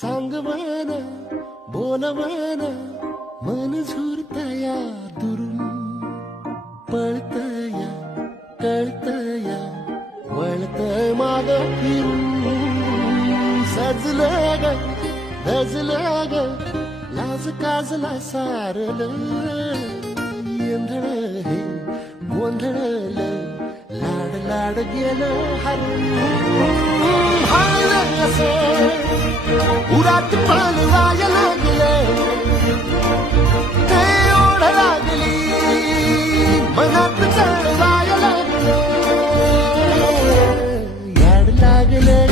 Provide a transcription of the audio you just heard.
सांग मन बोल मन झुरतया दुरून पळतया कळतया वळतय माग फिरून सजलं ग धजलं ग लाज काजला सारलं येंधळ हे गोंधळलं लाड लाड गेलं हरून हायलं असं उरात पालवाय लागलं ते ओढ लागली मनात चढवाय लागलं याड लागलं